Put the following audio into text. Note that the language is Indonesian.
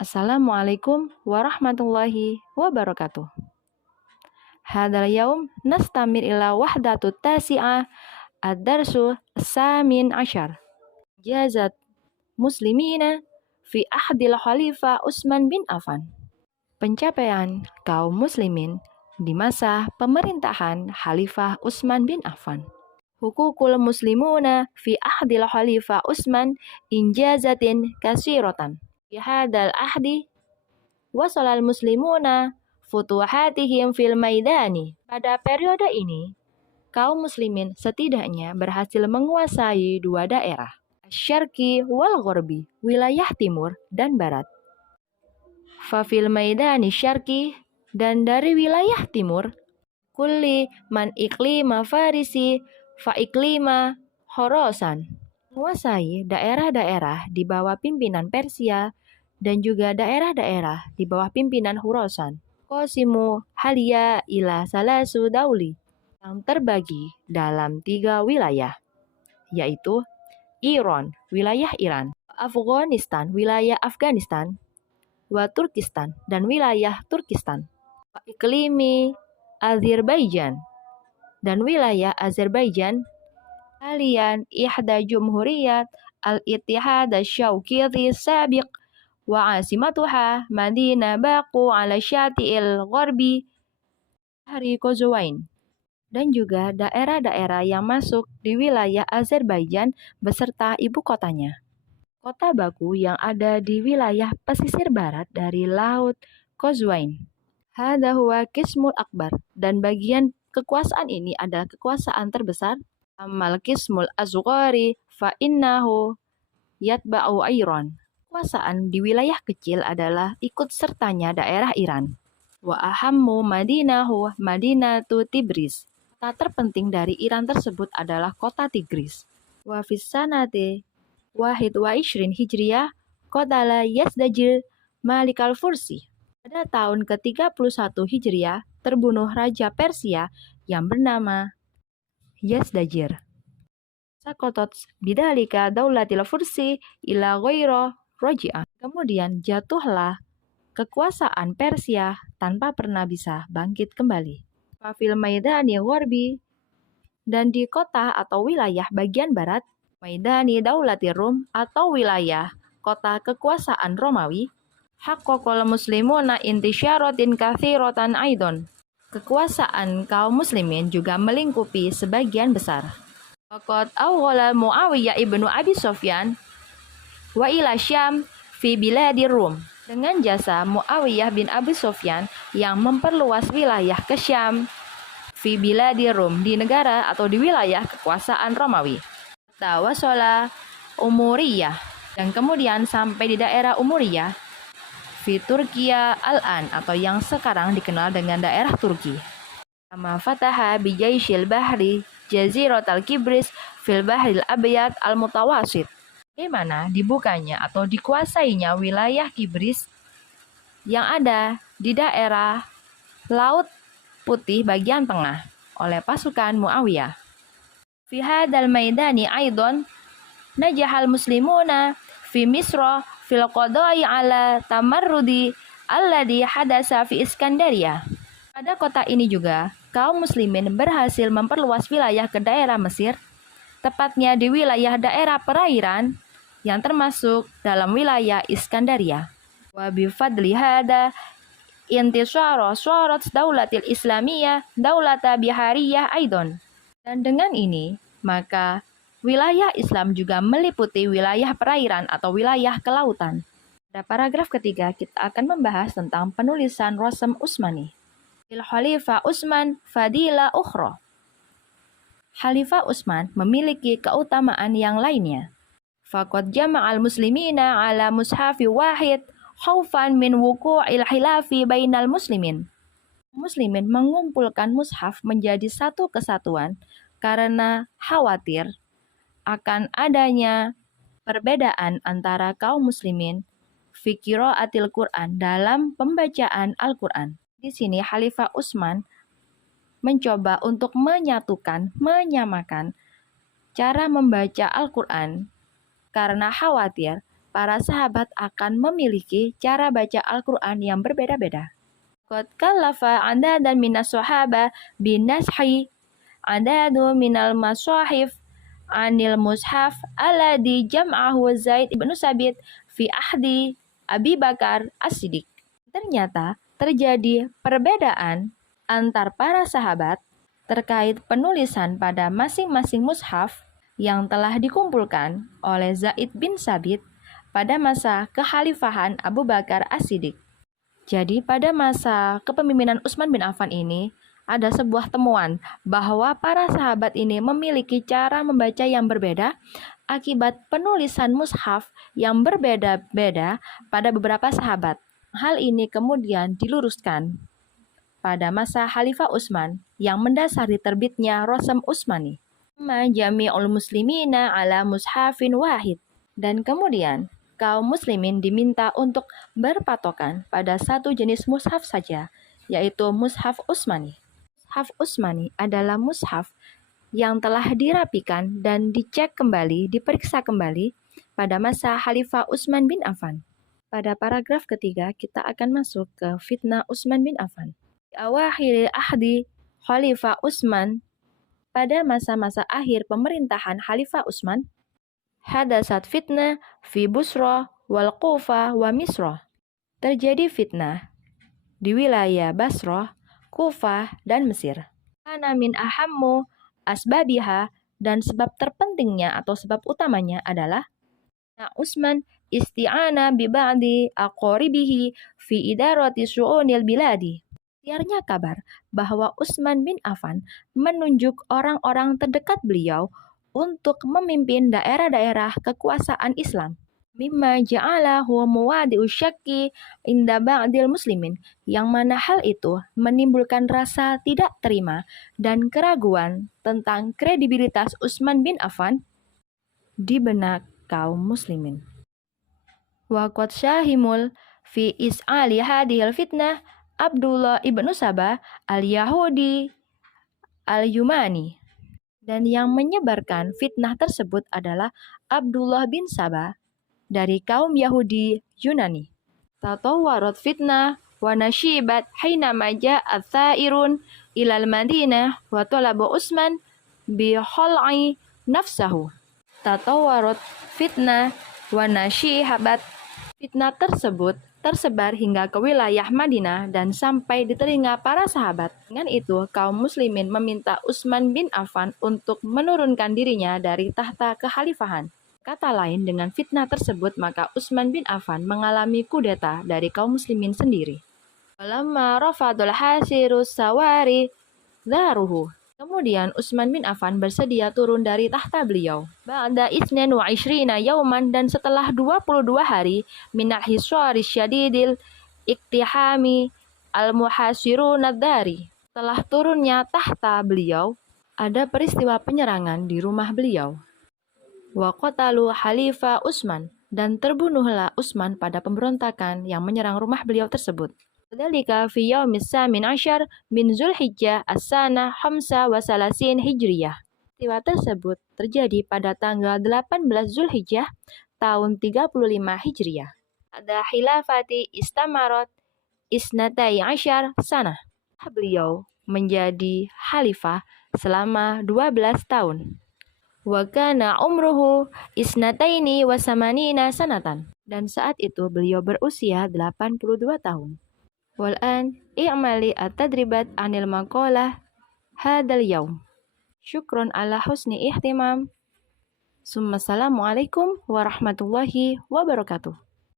Assalamualaikum warahmatullahi wabarakatuh. Hadal yaum nastamir ila wahdatu tasi'ah ad-darsu samin asyar. Jazat muslimina fi ahdil khalifah Utsman bin Affan. Pencapaian kaum muslimin di masa pemerintahan Khalifah Utsman bin Affan. Hukukul muslimuna fi ahdil khalifah Utsman injazatin kasiratan. Fi hadal ahdi wasalal muslimuna futuhatihim fil maidani. Pada periode ini, kaum muslimin setidaknya berhasil menguasai dua daerah, Syarqi wal Gharbi, wilayah timur dan barat. Fafil maidani syarqi, dan dari wilayah timur, kulli man iklima farisi fa iklima Khorasan, menguasai daerah-daerah di bawah pimpinan Persia dan juga daerah-daerah di bawah pimpinan Khorasan. Qasimu Halia ila salasu dauli, yang terbagi dalam 3 wilayah, yaitu Iran, wilayah Iran, Afghanistan, wilayah Afghanistan, wa Turkistan, dan wilayah Turkistan, wa iklimi Azerbaijan, dan wilayah Azerbaijan, halian ihda jumhuriyat al-ittihad asy-syauqiyyi sabiq wa asimatuha Madinah Baku ala syati'il gharbi Bahri Qazwain, dan juga daerah-daerah yang masuk di wilayah Azerbaijan beserta ibu kotanya, kota Baku yang ada di wilayah pesisir barat dari Laut Qazwain. Hada huwa qismul akbar, dan bagian kekuasaan ini adalah kekuasaan terbesar. Amal qismul azghari fa innahu yatba'u Iran. Kekuasaan di wilayah kecil adalah ikut sertanya daerah Iran. Wa ahammu madinahu madinatu Tibris. Kota terpenting dari Iran tersebut adalah kota Tigris. Wa fis sanati wahid wa ishrin hijriyah qatala Yazdajir Malik al-Fursi. Pada tahun ke-31 Hijriah terbunuh Raja Persia yang bernama Yazdajir. Sakotot bidalika daulatil Fursi ila ghaira roji'ah. Kemudian jatuhlah kekuasaan Persia tanpa pernah bisa bangkit kembali. Fafil maidani gharbi, dan di kota atau wilayah bagian barat, maidani daulatir Rum atau wilayah kota kekuasaan Romawi, haqqaqal muslimuna intisyaratin katsiratan aidon. Kekuasaan kaum muslimin juga melingkupi sebagian besar. Faqad awwala Muawiyah ibnu Abi Sufyan wa ila Syam fi biladir Rum. Dengan jasa Muawiyah bin Abi Sufyan yang memperluas wilayah ke Syam, fi biladir Rum, di negara atau di wilayah kekuasaan Romawi. Tawasala Umuriyah, dan kemudian sampai di daerah Umuriyah, fi Turkiya al-an, atau yang sekarang dikenal dengan daerah Turki. Kama fataha bi jaisyil bahri jaziratal Kibris fil bahril abyad al-mutawasit. Bagaimana dibukanya atau dikuasainya wilayah Kibris yang ada di daerah Laut Putih bagian tengah oleh pasukan Muawiyah. Fi hadal maidani aidon najahal muslimuna fi Misra fil qada'i ala tamarrudi alladhi hadasa fi Iskandaria. Pada kota ini juga, kaum muslimin berhasil memperluas wilayah ke daerah Mesir, tepatnya di wilayah daerah perairan yang termasuk dalam wilayah Iskandaria. Wa bi fadli hada intisara syarat daulatil islamiyah daulata bihariyah aidon. Dan dengan ini, maka wilayah Islam juga meliputi wilayah perairan atau wilayah kelautan. Pada paragraf ketiga, kita akan membahas tentang penulisan Rasm Utsmani. Il Khalifah Utsman fadila ukhra. Khalifah Utsman memiliki keutamaan yang lainnya. Faqad jama'al muslimina ala mushafi wahid khaufan min wuqu'il khilafi bainal muslimin. Muslimin mengumpulkan mushaf menjadi satu kesatuan karena khawatir akan adanya perbedaan antara kaum muslimin fi qiraatil Quran, dalam pembacaan Al-Quran. Di sini Khalifah Utsman mencoba untuk menyamakan cara membaca Al-Quran karena khawatir para sahabat akan memiliki cara baca Al-Quran yang berbeda-beda. Qad kallafa adadan minas sahaba binashi adadu minal masahif anil mushaf alladhi jam'ahu Zaid ibn Sabit fi ahdi Abi Bakar As-Siddiq. Ternyata terjadi perbedaan antar para sahabat terkait penulisan pada masing-masing mushaf yang telah dikumpulkan oleh Zaid bin Sabit pada masa kekhalifahan Abu Bakar As-Siddiq. Jadi pada masa kepemimpinan Utsman bin Affan ini ada sebuah temuan bahwa para sahabat ini memiliki cara membaca yang berbeda akibat penulisan mushaf yang berbeda-beda pada beberapa sahabat. Hal ini kemudian diluruskan pada masa Khalifah Utsman yang mendasari terbitnya Rasm Utsmani. Jami'ul muslimina ala mushafin wahid. Dan kemudian kaum muslimin diminta untuk berpatokan pada satu jenis mushaf saja, yaitu mushaf Utsmani. Mushaf Utsmani adalah mushaf yang telah dirapikan dan dicek kembali, diperiksa kembali pada masa Khalifah Utsman bin Affan. Pada paragraf ketiga kita akan masuk ke fitnah Utsman bin Affan. Awakhir ahdi Khalifah Utsman, pada masa-masa akhir pemerintahan Khalifah Utsman, hadasat fitnah fi Busra wal Kufah wa Misra. Terjadi fitnah di wilayah Basrah, Kufah, dan Mesir. Ana min ahammu asbabiha, dan sebab terpentingnya atau sebab utamanya adalah Utsman isti'ana bi ba'di aqaribihi fi idarati syu'unil biladi. Siarnya kabar bahwa Utsman bin Affan menunjuk orang-orang terdekat beliau untuk memimpin daerah-daerah kekuasaan Islam. Mimma ja'alahu muwadi'u syakki inda ba'dil muslimin, yang mana hal itu menimbulkan rasa tidak terima dan keraguan tentang kredibilitas Utsman bin Affan di benak kaum muslimin. Wa qad syahimul fi is'ali hadhil fitnah Abdullah ibnu Sabah al-Yahudi al-Yumani. Dan yang menyebarkan fitnah tersebut adalah Abdullah bin Sabah dari kaum Yahudi Yunani. Tatawwarat fitnah wa nashibat hainama ja'at tha'irun ilal Madinah wa talaba Utsman bi khal'i nafsahu. Tatawwarat fitnah wa nashibat, fitnah tersebut tersebar hingga ke wilayah Madinah dan sampai di telinga para sahabat. Dengan itu, kaum muslimin meminta Utsman bin Affan untuk menurunkan dirinya dari tahta kekhalifahan. Kata lain, dengan fitnah tersebut, maka Utsman bin Affan mengalami kudeta dari kaum muslimin sendiri. Walamma rafadul hasirus sawari dharuhu. Kemudian Utsman bin Affan bersedia turun dari tahta beliau. Ba'da isnin wa ishrina yauman, dan setelah 22 hari minal hiswari syadidil iktihami al-muhasiruna dari. Setelah turunnya tahta beliau, ada peristiwa penyerangan di rumah beliau. Wa qatalu Khalifah Utsman, dan terbunuhlah Utsman pada pemberontakan yang menyerang rumah beliau tersebut. Dzalika fi yaumis samin asyar min Zulhijjah as-sanah khamsa wa salasin Hijriyah. Peristiwa tersebut terjadi pada tanggal 18 Zulhijjah tahun 35 Hijriyah. Ada khilafati istamarat isnatai asyar sanah. Beliau menjadi khalifah selama 12 tahun. Wa kana umruhu isnataini wa samanina sanatan. Dan saat itu beliau berusia 82 tahun. Wal'an i'mali at-tadribat anil maqalah hadal yaum. Syukron ala husni ihtimam. Assalamualaikum warahmatullahi wabarakatuh.